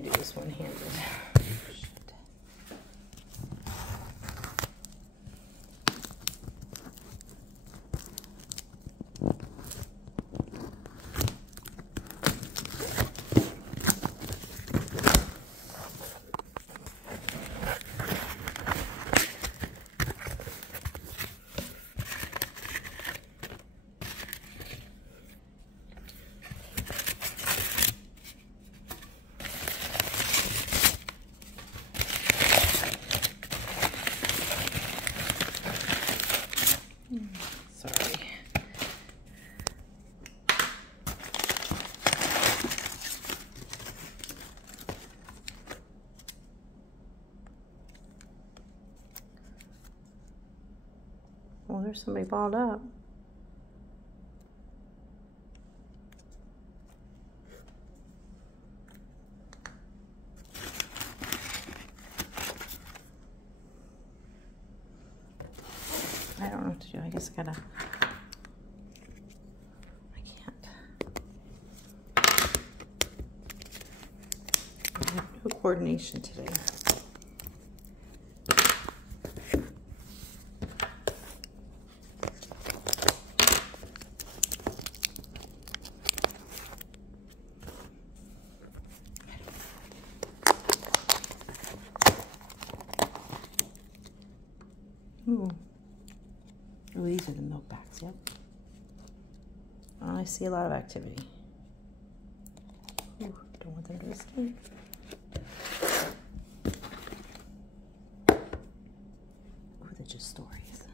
can't do this one-handed. Well, there's somebody balled up. I don't know what to do. I guess I gotta... I can't. I have no coordination today. Ooh. Oh, these are the milk bags, yep. Oh, I see a lot of activity. Ooh, don't want them to escape. Ooh, they're just stories.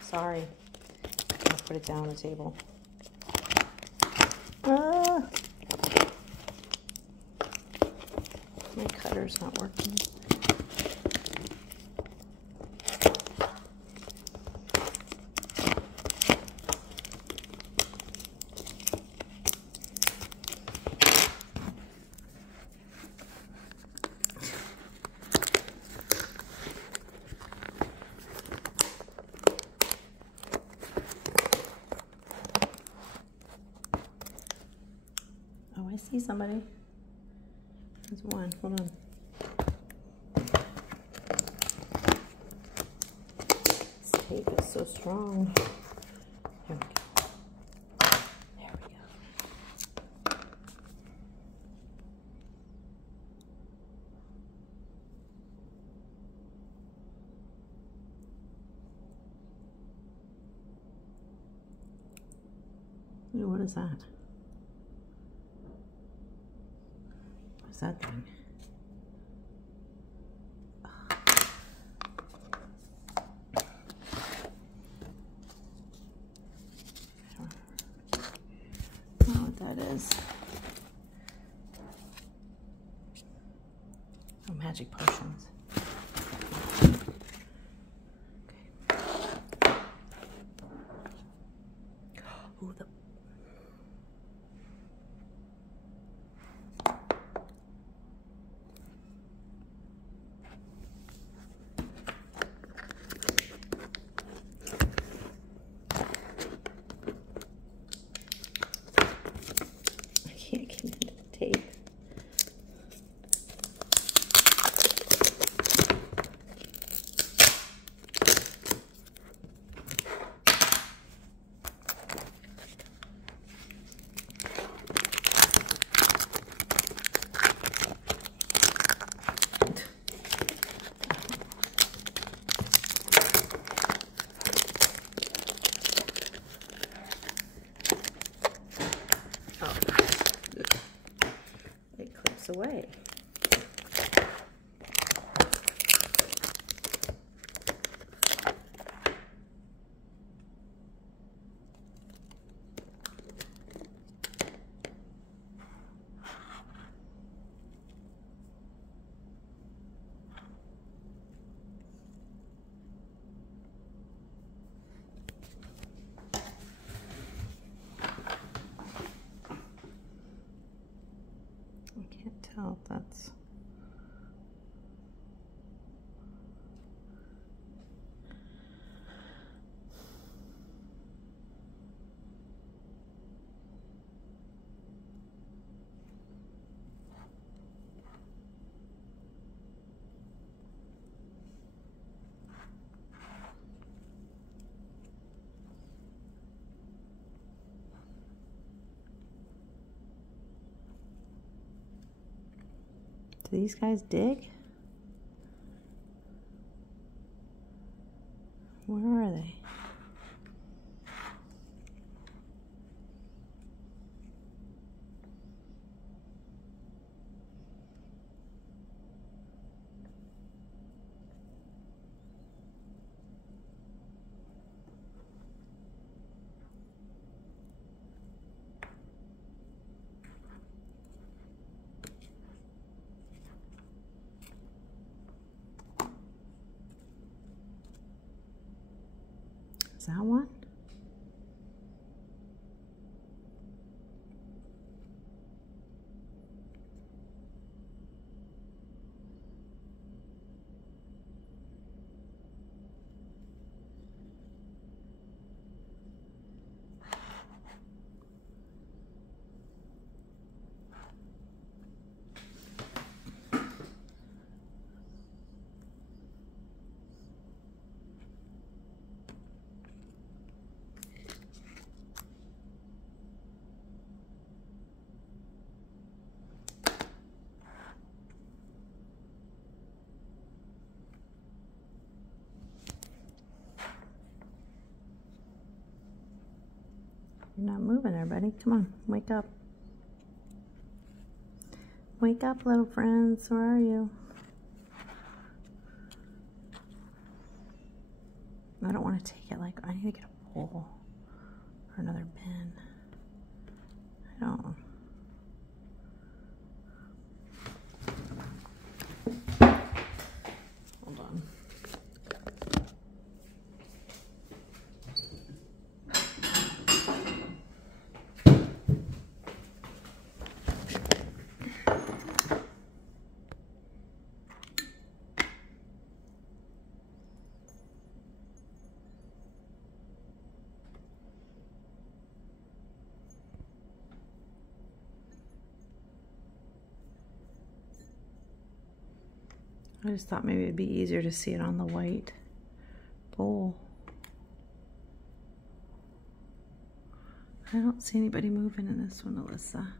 Sorry. I'll put it down on the table. My cutter's not working. Oh, I see somebody. There's one. Hold on. This tape is so strong. Here we go. There we go. Ooh, what is that? What's that thing? I don't know what that is. Oh, magic potions. Okay. Oh, the... can't get into the tape. Oh, it clips away. I can't tell if that's Do these guys dig? Where are they? Is that one? You're not moving there, buddy. Come on, wake up. Wake up, little friends. Where are you? I don't want to take it like, I need to get a bowl or another bin. I don't. Hold on. I just thought maybe it'd be easier to see it on the white bowl. I don't see anybody moving in this one, Alyssa.